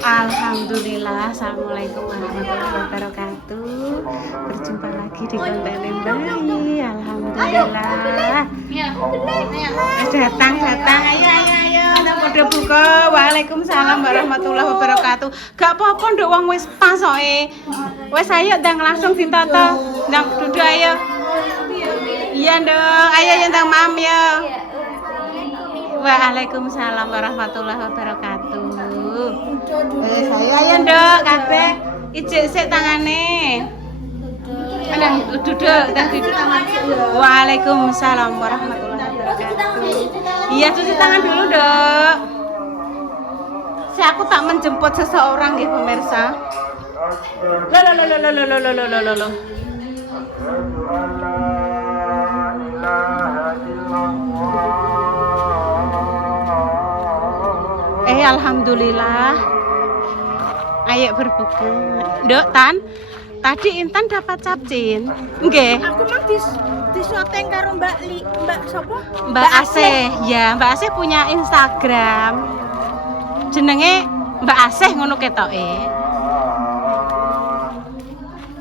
Alhamdulillah, assalamualaikum warahmatullahi wabarakatuh. Berjumpa lagi di konten Mbak. Alhamdulillah. Datang. Ayo. Udah pada buka. Waalaikumsalam warahmatullahi wabarakatuh. Gak apa-apa nduk wong wis pas soe. Wis ayo ndang langsung ditata. Ndang duduk ayo. Iya nduk, ayo ndang mam ya. Waalaikumsalam warahmatullahi wabarakatuh. Ayo nduk kabeh ijik sik tangane. Nang duduk tangan. Waalaikumsalam warahmatullahi wabarakatuh. Iya cuci tangan dulu nduk. Aku tak menjemput seseorang nggih pemirsa. Loh. Alhamdulillah. Ayo berbuka. Nduk Tan, tadi Intan dapat capcin. Nggih. Aku mah disyoteng karo Mbak sapa? Mbak Asih. Ya, Mbak Asih punya Instagram. Jenenge Mbak Asih ngono ketoke.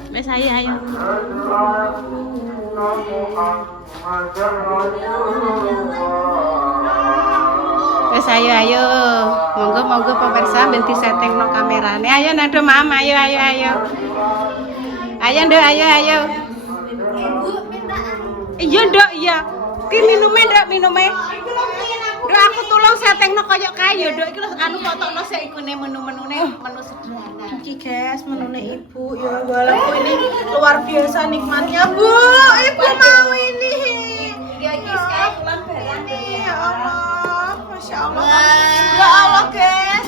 Wes ayo. Wes ayo. Monggo pemirsa ben disettingno kamerane. Ayo nado Mam, ayo. Ayo nduk, ayo. Iya nduk, iya. Ki minume nduk, minume. Nduk aku tulung settingno koyo kayu nduk. Iki lho anu potokno sik ikune menu-menune menu sederhana. Iki guys, menune Ibu ya walaupun ini luar biasa nikmatnya Bu. Ibu mau ini. Iya iki sekarang pulang barang. Ya Allah, Masya Allah. Ya Allah guys.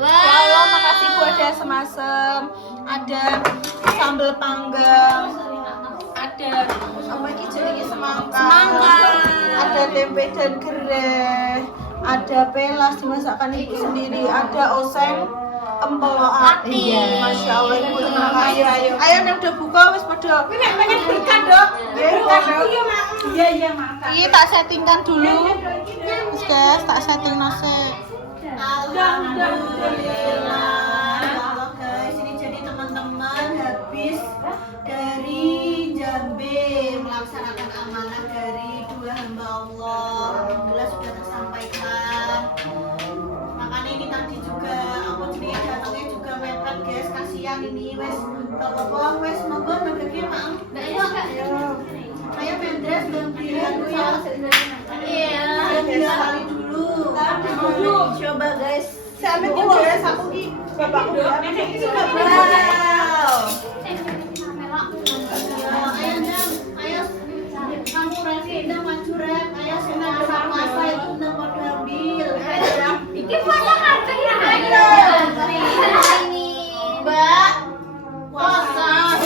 Ya Allah, makasih Bu, ada semasem, ada sambal panggang, ada apa ini jenenge semangka, ada tempe dan gerai, ada pelas dimasakkan Ibu sendiri, ada oseng empelok ati. Masya Allah Ibu, tenang ayo nek udah buka wis padha pengen berkah Dok. Iya makan. Iki tak settingkan dulu. Wis guys, tak setting nasi. Alhamdulillah. Allah guys, ini jadi teman-teman habis dari Jambe melaksanakan amanah dari dua hamba Allah. Alhamdulillah sudah tersampaikan. Makanya ini tadi juga aku jadi datangnya juga mepet guys, kasihan ini wes gak apa-apa wes monggo bagi maaf. Saya mendres belum dilihat ya. Iya. Sekali dulu. Coba guys. Saya ambil guys aku di bapak udah. Ayo kamu Raffi udah maju rep. Ayo senang masa itu udah mau diambil. Iki puasa kaca ya. Ini Mbak puasa.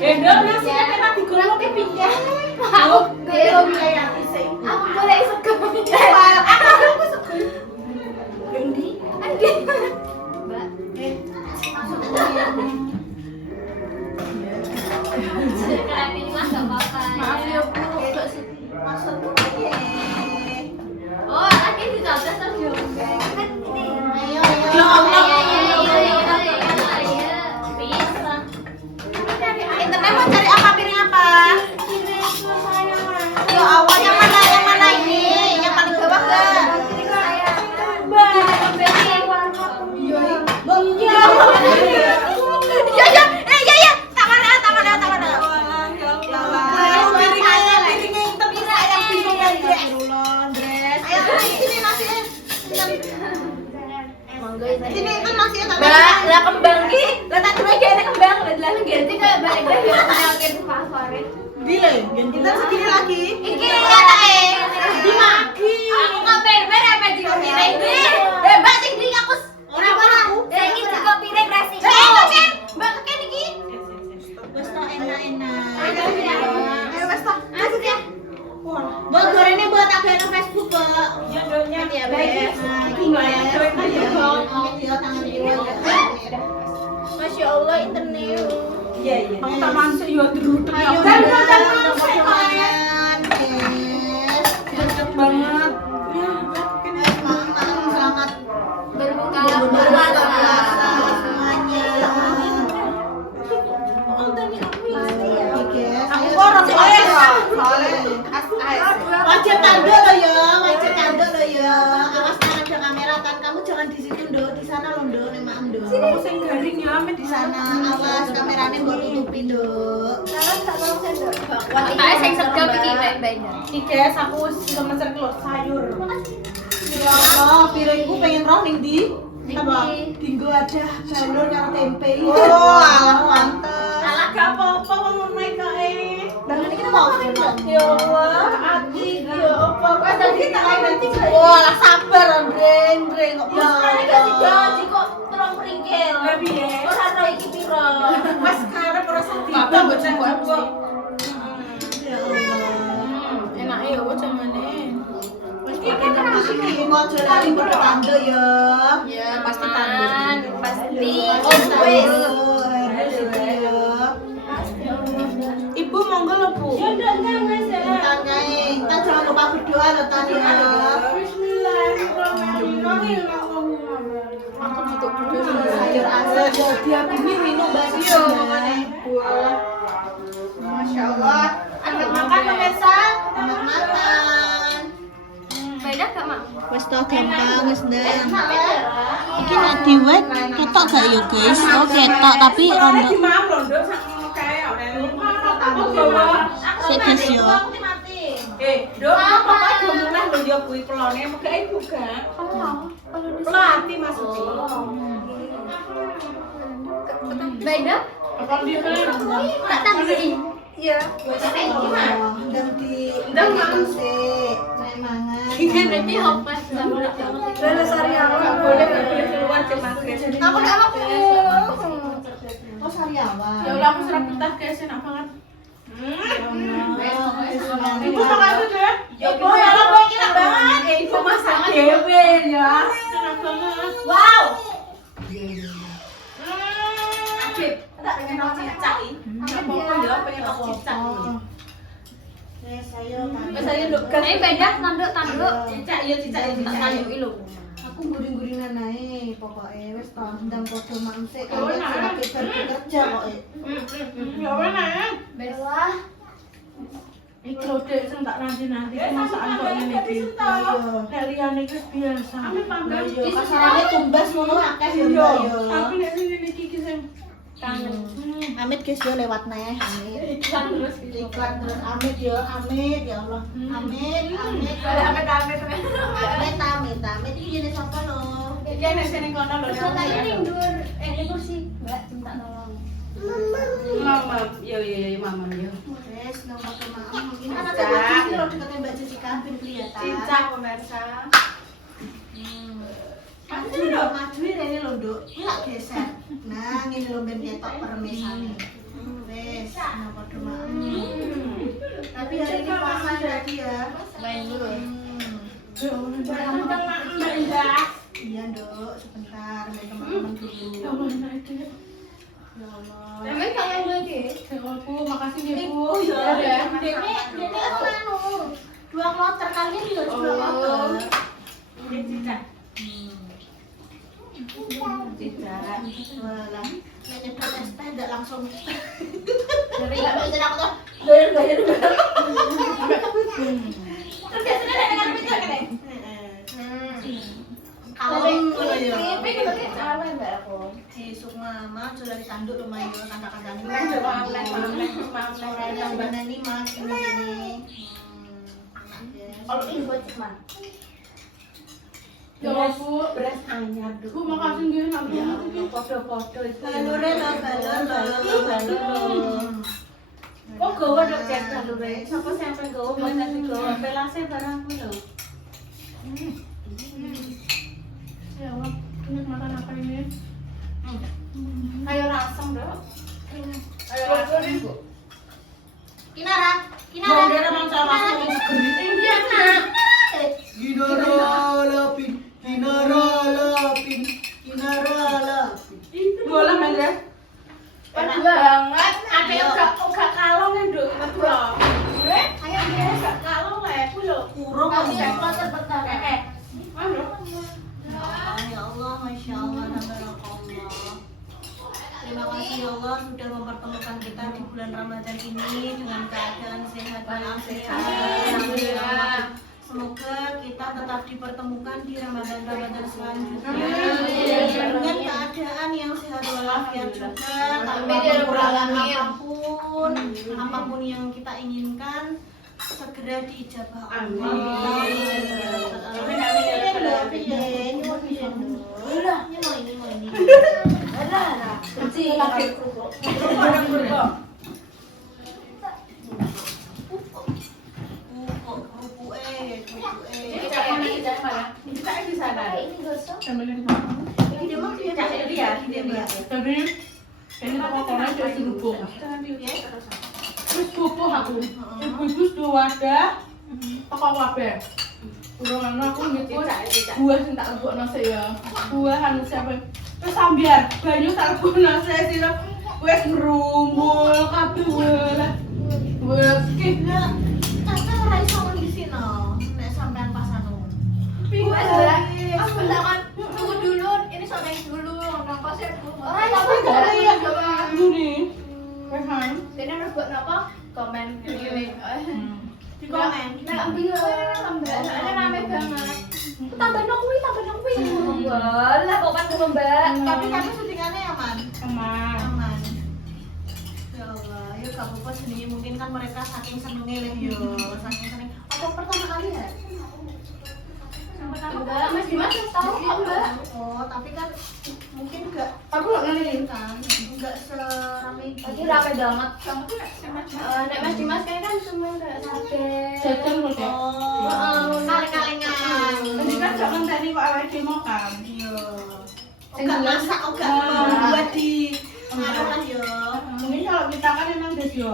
Endo nasinya kena digoreng ke pinggir. Aku belum wilayah isi. Aku boleh sego. Aku sego. Endi? Mbak. Maaf ya Bu, maksudku oh, lagi dicoba terus yo. Ayo. Ya Allah. Internet mau cari apa, piring apa? Ya Allah, yang mana ini? Yang paling bawah kan? Ya. Tangan. Piringnya itu bisa yang bingung ya, Andres. Ayo, sini nasinya. Sini itu nasinya tak. Mbak, lah kembang ki. Lah tak lagi ada kembang, lah ganti kayak balik dah ya nyakin favorit. Gile, kita segini lagi. Iki katane. Dimaki. Aku ngaber-ber apa di piring iki. Mbak sing di aku. Ora aku. Iki di piring rasi. Mbak kene iki. Wes tak enak-enak. Ayo wes tak. Masuk ya. Buat gorengnya buat aku di Facebook, Pak. Jodohnya ya, baik. Iki enggak ya. Tangan di. Masya Allah internet. Iya, iya. Aku tak masuk yo duduk. Ayo, Dan masuk kalian. Cocok banget. Selamat Berbuka puasa puasa. semuanya. Aku orang Wajib tanda lo ya, wajib tanda lo ya. Awas jangan ada kamera kan, kamu jangan di situ Nduk, di sana lo Nduk, nek Mak Nduk. Aku sing garing ya amet Di sana, awas kameranya mbok tutupi Nduk. Katanya sing sedap iki baik-baiknya. Iki guys aku wis semeser kilo sayur. Ya Allah, piringku pengen roh ning ndi? Apa? Dinggo ada balur karo tempe. Oh, alah mantep. Alah gak apa-apa wong ngono kae. Bangun iki mau Ya Allah, Ati ya apa? Wes tadi tak lain nanti. Oh, alah sabar, Andre kok Gaji kok terong pringkil. Lah piye? Ora ro iki piro. Wes karep ora sedih. Bapak bocah kok. Ya Allah. Enak ya kok jamane. Wes pakai ngerti iki mau aja lali padha tanda ya. Ya pasti tangan, pasti. Always. Always. Ibu monggo lho, Bu. Ya ndak Mas ya. Kita jangan lupa berdoa loh tadi ya. Bismillahirrahmanirrahim. Aku tutup dulu. Sayur asam dia ini minum basi Iya, makane. Masya Allah. Selamat makan pemirsa. Selamat makan. Beda gak, Mak? Wes to gampang wes ndang. Iki nek diwet ketok gak ya guys? Oh ketok tapi Soalnya rondo. di mam lho, Nduk, sak ngono kae ora. Sik guys yo. Nduk, pokoknya do mulai lho yo kuwi pelone, muga ibu gak. Pelatih maksudnya. Beda? Apa dia Tak tambahin. Iya. Ndang di Ndang mangan. sik. Nek mangan. Berarti hopes banget. Lha sariawan enggak boleh keluar jam maghrib. Aku nek aku. Oh sariawan. Ya Allah aku serap betah guys, enak banget. Ibu Ibu makan dulu ya. Ibu ya lo kowe iki enak banget. Ibu masak dhewe ya. Enak banget. Wow. Adit, tak pengen roti cicak iki. Apa ya pengen roti cicak. Wes ayo Wes ayo nduk gas. Ini beda tanduk. Cicak ya cicak ya Tak cicak. tanduki lho. Aku guring-guringan ae pokoke wis to ndang padha mangsik Oh, kan nah. kerja kok. Ya wena ya. Bella. Iki lho Dek sing tak nanti-nanti iki masakan kok ngene iki. Nek liyane iki biasa. Lah yo kasarane tumbas ngono akeh yo Iya, yo. tapi nek sing ngene iki sing kangen. Amit guys yo lewat neh amit. Iklan terus gitu. Iklan terus amit yo amit ya Allah. Amit amit. Amit iki jenis apa lo? Iki nek sing kono lho. Katanya ning dhuwur ini kursi, Mbak, minta tolong. Mama, yo mama yo. Wes nang padha maaf mungkin Cicak. ada sisi lo dekatnya Mbak Jessica ben kelihatan. Cicak pemirsa. Maju dong, maju ini lho, Nduk. Ini lak geser. Nah, ini lho ben ketok permesane. Wes, nang padha maaf. Tapi hari ini puasa jadi ya. Main dulu. Iya, Nduk, sebentar main teman-teman dulu. Ya Allah, enak itu. Ya Allah. Emang kangen gue iki? Bu, makasih nih Bu. Oh iya, Ya. Dene kan anu. 2 kloter kalian juga harus 2 kloter. Ini cicak. Cicak. Walah, nek nyedot es teh ndak langsung. Dari Enggak bisa aku tuh. Gaya. Terus biasanya nek dengan pizza kan ya? Kalem ngono ya. Si Sukmama sudah ditanduk lumayan kandang-kandang ini. Ora tambah ini Mas ini. kalau ini buat cuman. Ya Bu, beras anyar. Bu, makasih nggih nanti. Podo-podo itu. Balure lo, balur. Kok gawa dok cek balure? Sapa sing pengen gawa masa digawa pelase barangku lho. Ya Allah, ini makan apa ini? Ayo rasem, Dok. Ayo rasem, Bu. Kinara. Mau dia emang sama sama seger. Iya, Nak. Kinara lapin. Boleh, Mas ya? Enak banget. sudah mempertemukan kita di bulan Ramadan ini dengan keadaan sehat walafiat. Alhamdulillah. Semoga kita tetap dipertemukan di Ramadan selanjutnya dengan keadaan yang sehat walafiat juga, tanpa kekurangan apapun yang kita inginkan segera diijabah Allah. Ini pokoknya dia serupuk. Terus pupuh aku. Ibu-ibu sudah wadah. Toko kabeh. Urung aku nyebut buah sing tak lebokno sik ya. Buah anu siapa? Terus sambiar, banyu tak lebokno sik sira. Wis ngrumbul kabeh wae. Wes ki. Caca ora iso nang sini nek sampean pas anu. Wes lah. Aku bentar tunggu dulu. Ini sampai dulu nongkosnya Bu. Ora iso Iya, ini. Rehan. Dene harus buat apa? Komen ini. Di komen. Nah, ambil soalnya rame banget. Tambah dong kuwi. Walah, kok kan Mbak. Tapi syutingannya aman. Aman. Aman. Ya Allah, ya gak apa-apa jenenge mungkin kan mereka saking senenge leh yo, saking seneng. Apa pertama kali ya? Mbak, Mas Dimas tahu kok Mbak. Oh, tapi kan mungkin enggak Aku nggak ngerti. kan, enggak serame itu. Tadi rame banget. Nek Mas Dimas kayaknya kan semua udah sadar. Jajan kok deh. Oh, kaling-kalingan. Tadi kan jangan tadi kok awake dhewe kan. Iya. Enggak masak, enggak buat di anu kan yo. Mungkin kalau kita kan emang wis yo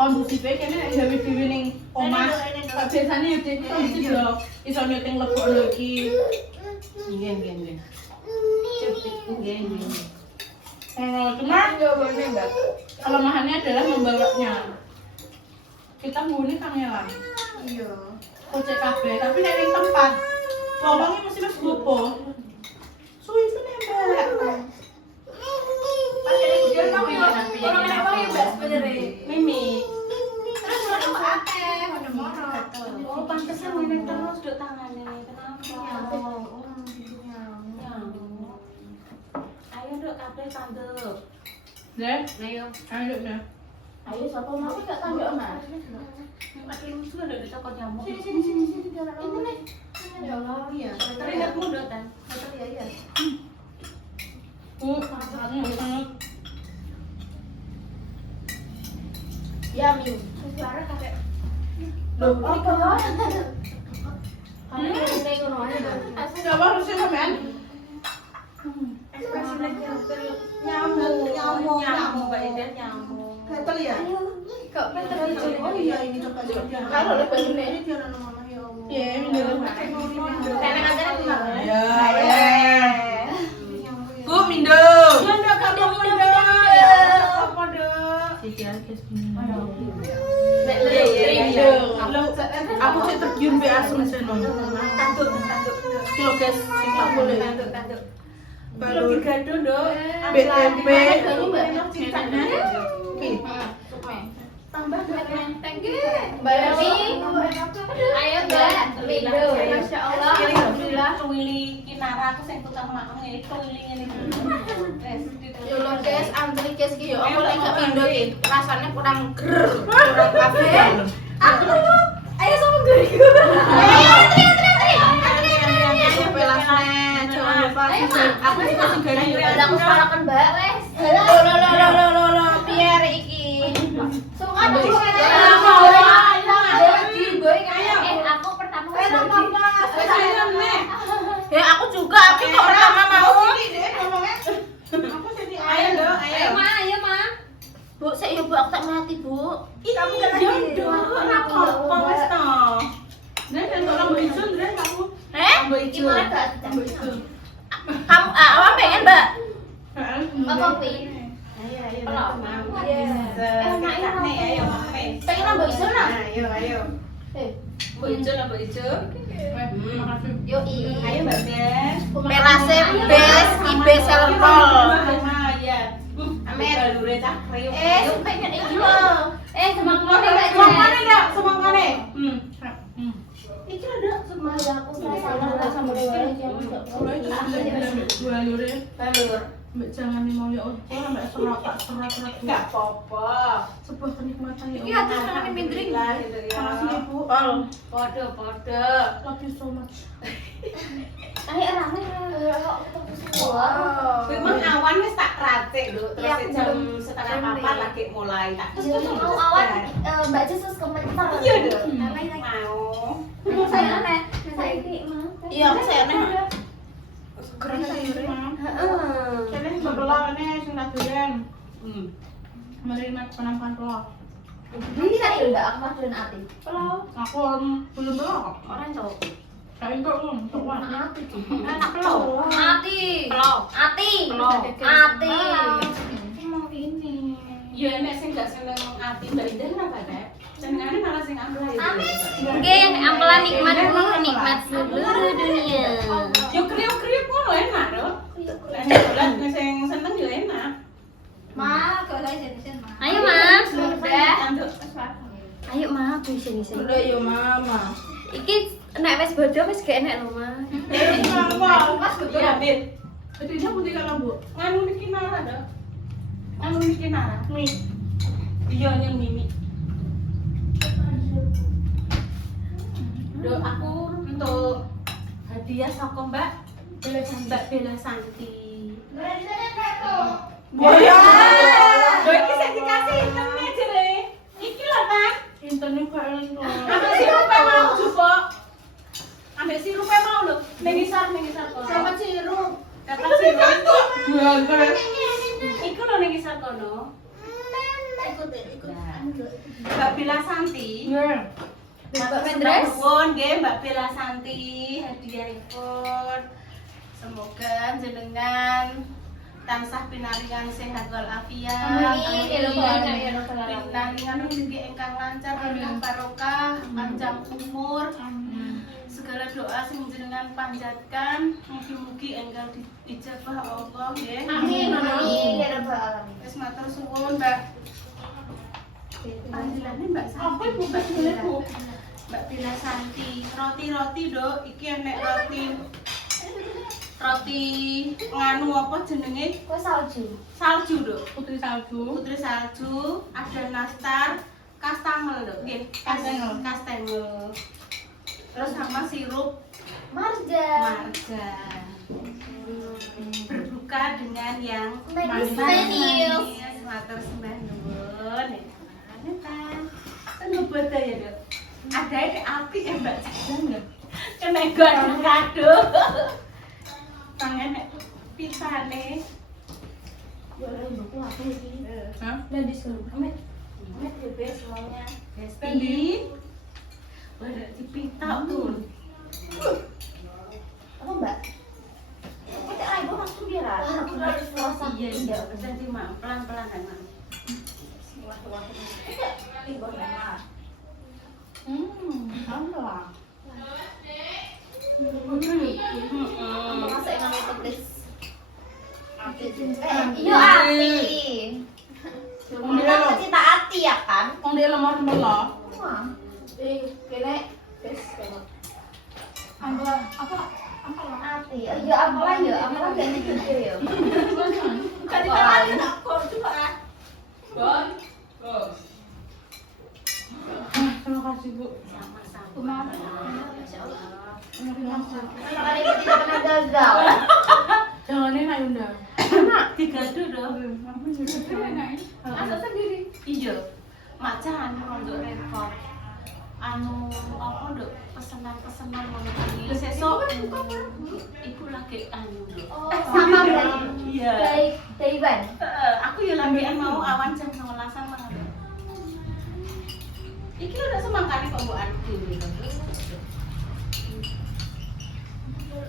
kondusifnya kene nek gawe dhewe ning omah. Biasanya yo kondusif yo iso nyuting lebokno iki. Nggih. Cuma kelemahannya adalah membawanya. Kita nguni kangelan. Iya. Kocek kabeh, tapi nek ning tempat ngomongnya mesti wis gopo. Suwi itu nembak. Orang enak banget Mbak sebenarnya. Mimi. Terus mau akeh, mono-mono. Oh, pantesan ngene terus duk tangane. Kenapa? Ayo duk kabeh tanduk. Dek, ayo. Ayo dek. Ayo sapa mau gak tanduk Mas? Pakai lucu ada di toko jamu. Sini jalan. Itu nih. Ya Allah. Iya. Teringat muda kan? Iya. Sangat. Ya Min. Suara kakek. Loh, Apa? Kamu ini ngono ae. Enggak baru sih sampean. Ekspresi lagi Nyamuk Mbak Ida nyamuk. Gatel ya? Kok pinter Oh iya ini coba. Kalau lebih gede. Ini dia nang mama ya Allah. Piye mindur. Nenek aja gimana? Ya. Nyamuk ya. Bu mindur. Ndak kamu minum. Apa dok? Aku cek tergiur be asem seno. Tanduk. Kilo guys, sing tak boleh. Tanduk. Baru Gado dok. BTP. Tambah Thank you. Mbak Rani. Ayo Mbak. Lindo. Masya Allah. Alhamdulillah. Wili kinara aku sing tukang mak ngene keliling ngene. Yo lo guys, antri guys ki yo apa lek gak pindo ki. Rasanya kurang ger. Kurang kafe. Aku ayo sama guriku. Ayo antri. Jangan lupa. Aku juga segera udah aku separakan Mbak wes. Lo piye iki? Semua ada aku pertama Ya aku juga, aku kok pertama mau. Ayo dong, ayo. Ayo ma. Bu, saya ibu aku tak mati, Bu. Kamu kan lagi Apa wis to? Nek entuk lampu ijo, Ndren kamu. Lampu ijo. Kamu awak pengen Mbak? Heeh. Kopi. Ayo. Ayo, pengen nambah iso nah? Ayo. Lampu ijo. Makasih. Yo Ayo Mbak Bes. Perase bes ibe selpol. Ya. Amin. Galure cah kriuk. Sampai nek iki lho. Semangkane Mbak Jess. Semangkane ndak? Semangkane. Iki ada semuanya aku sama dewa Balur. Mbak jangan mau ya Allah, Mbak serat. Enggak apa-apa. Sebuah kenikmatan ya Iki Allah. atas tangan mindring. Makasih Ibu. Podo. Love you so much. Ayo rame kok ketemu semua. Memang awan wis tak racik lho, terus Iya, jam belum setengah 4 lagi mulai tak. Mau awan Mbak Jess terus komentar. Iya deh. Mau. Saya aneh. Saya iki mah. Iya, aku saya aneh. Keren sayure. Heeh. Ini sebelah ini sing tak doyan. Mari penampilan lo. Bisa ya udah aku mah dolen ati. Aku belum belok. Orang cowok. Tapi kok belum. Coba. Ati. Enak lho. Ati. Pelok. Ati. Pelok. Ati. Mau ini. Ya nek sing gak seneng ati Mbak Indah kenapa, Dek? Senengane malah sing ambelah itu. Nggih, ampelan nikmat seluruh dunia. Yo kriuk-kriuk ngono enak lho. Enak sing seneng yo enak. Ma, kalau saya jadi Ma. Ayo, Ma. Sudah. Ayo, Ma, bisa. Udah ya Mama. Iki nek wis bodo wis gak enak lho, Ma. Mama. Pas betul ambil. Bedanya putih kan Bu? Nganu niki nara dah. Nganu niki nara. Nih. Iya yang mimi. Do aku untuk hadiah saka Mbak Bella Santi. Iya. Do iki sing dikasih interne jere. Iki lho, Pak. Internet gak enak. Ambil sirupe mau coba. Ambil sirupe mau lho. Ning isar kono. Sama sirup. Dapat sirup. Iya, Iku lho ning isar kono. Ikut. Mbak Bella Santi. Iya. Mbak Matur Mendres. nuwun nggih Mbak Bella Santi hadiahipun. Semoga jenengan tansah pinaringan sehat walafiat. Amin. Ya Rabbal alamin, ya Rabbal alamin. Pinaringan rezeki ingkang lancar, berkah barokah, panjang umur. Segala doa sing jenengan panjatkan mugi-mugi enggal diijabah Allah nggih. Amin. Ya Rabbal alamin. Wis matur suwun Mbak. Panggilannya Mbak Santi, Mbak Bella. Mbak Bella Santi. Roti-roti, Dok. Iki enek roti nganu apa jenenge? Kue salju. Salju, Dok. Putri salju. Putri salju, ada nastar, kastamel, Dok. Nggih, kastamel. Terus sama sirup Marjan. marga. Berbuka dengan yang Manis. Matur sembah nuwun. Kan ngebuat ya, Dok. Ada yang api Mbak Jajan lho. Kena gak kado. Tangan pisane. Hah? Dan disuruh. Amet bebas semuanya. Besti. Baru dipitok tuh. Apa Mbak? Kita ibu langsung biar. Aku harus puasa. Iya, berarti mak pelan-pelan kan, Mak. Alhamdulillah. Masak yang itu please. Iya Ati. Kita cinta Ati ya kan? Wong dia lemah sebelah. Wah. Kene guys. Apa Ati? Iya apalah ya, apalah gak nih juga ya. Bukan ditangan aku coba. Bon. Terima kasih Bu. Sama-sama. Masyaallah. Anak kita tidak pernah gagal. Jangan enak Yunda. Enak digadu dong. Asa sendiri. Iya. Macan untuk repot. Anu apa nduk pesanan-pesanan ngono iki. Sesuk iku lagi anu nduk. Sama berarti. Iya. Dari ban. Aku ya lagi mau awan jam 11-an mah. Iki udah semangkane kok mbok anu dhewe.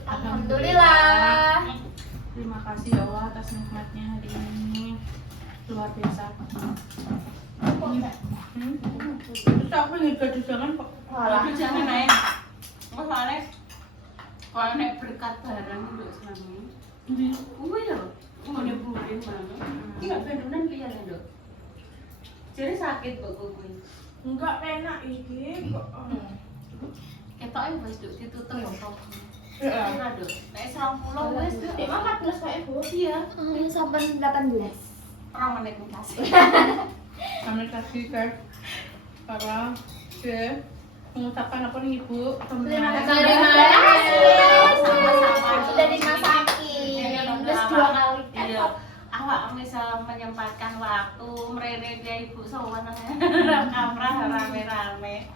Alhamdulillah. Terima kasih ya Allah atas nikmatnya hari ini. Luar biasa. Terus aku nih gak jangan kok. Walah. Aduh jangan ae. Kok soalnya kalau nek berkat barang nduk selama ini. Kuwi lho. Ngene burin mana? Iki gak bendunan liyan lho. Jadi sakit kok kuwi. Enggak enak iki kok. Ketoke wis Duk ditutup kok. Heeh. Ora Duk. Nek 20 wis Duk. 14 kayak Bu. Iya. Sampai 18. Orang menit mutasi. Kami kasih guys para chef mengucapkan apa nih Ibu? Terima Teman. kasih. Sama-sama. Sudah dimasakin. Terus 2 kali. Iya. Awak bisa menyempatkan waktu merene dia Ibu sowan kamrah rame-rame.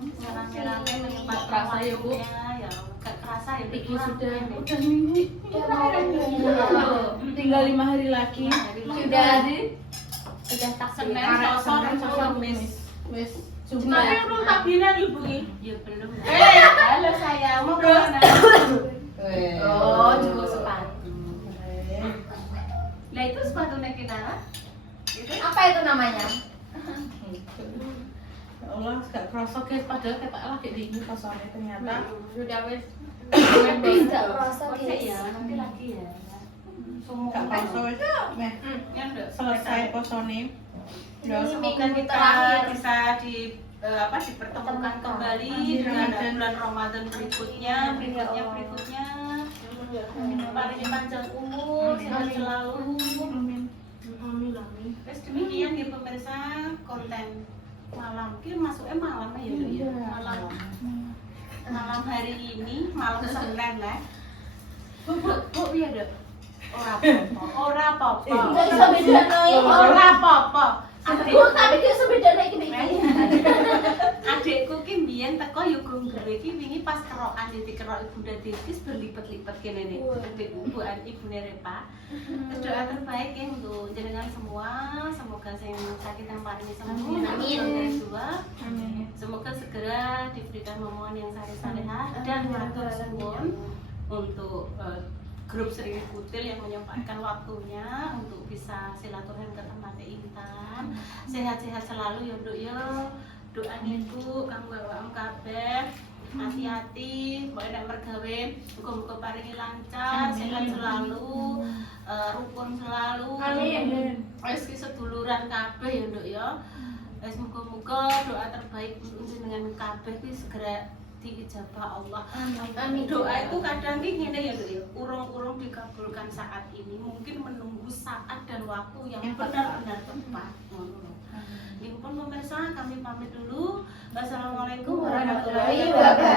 Rame-rame menyempatkan Kerasa ya, Bu? waktunya, ya gak kerasa ya Iki kurang sudah ini. minggu. Tinggal 5 hari lagi. Sudah tak Senin, Karek Selasa, dan Senin, Kamis. Wis Tapi jumlah. belum tabinan Ibu ini. Ya belum. Halo sayang, mau kemana? Oh, cukup sepatu. Nah itu sepatunya kita. Itu Apa itu namanya? Ya Allah, gak kerasa guys, padahal kita lagi dingin kosannya ternyata. Sudah wes. tidak kerasa, guys. ya, nanti lagi ya. Gak kerasa wis. Meh, selesai posone. Ya, Semoga Minggu kita terakhir. bisa dipertemukan kembali dengan bulan Ramadan berikutnya. Paling panjang umur, sehat selalu. Terus demikian ya pemirsa konten malam. Ki masuknya malam ya Dok, ya. Malam hari ini, malam Senin lah. Bu, iya Dok. Ora apa-apa. Enggak bisa bedane. Ora apa-apa. Bu, tapi ki sebedane iki iki. Adikku ki mbiyen teko yo gawe iki wingi pas kerokan dikerok Ibunda Devis berlipat-lipat kene nih. Bukan Ibune Repa. Terus doa terbaik ya untuk jenengan semua, semoga yang sakit yang paling sembuh. Amin. Amin. Semoga segera diberikan momongan yang saleh-salehah dan matur suwun untuk grup Sri Kutil yang menyempatkan waktunya untuk bisa silaturahim ke tempatnya Intan. Sehat-sehat selalu ya Nduk ya. Doa ibu kang bawa kabeh. Hati-hati, mbok nek mergawe muga-muga paringi lancar, sehat selalu, rukun selalu. Amin. Wis ki seduluran kabeh ya Nduk ya. Wis muga-muga doa terbaik untuk dengan kabeh ki segera diijabah Allah. Amin. Doa itu kadang ki ngene ya Dok ya, urung-urung dikabulkan saat ini, mungkin menunggu saat dan waktu yang benar-benar tepat. Ini pun pemirsa, kami pamit dulu. Wassalamualaikum warahmatullahi wabarakatuh.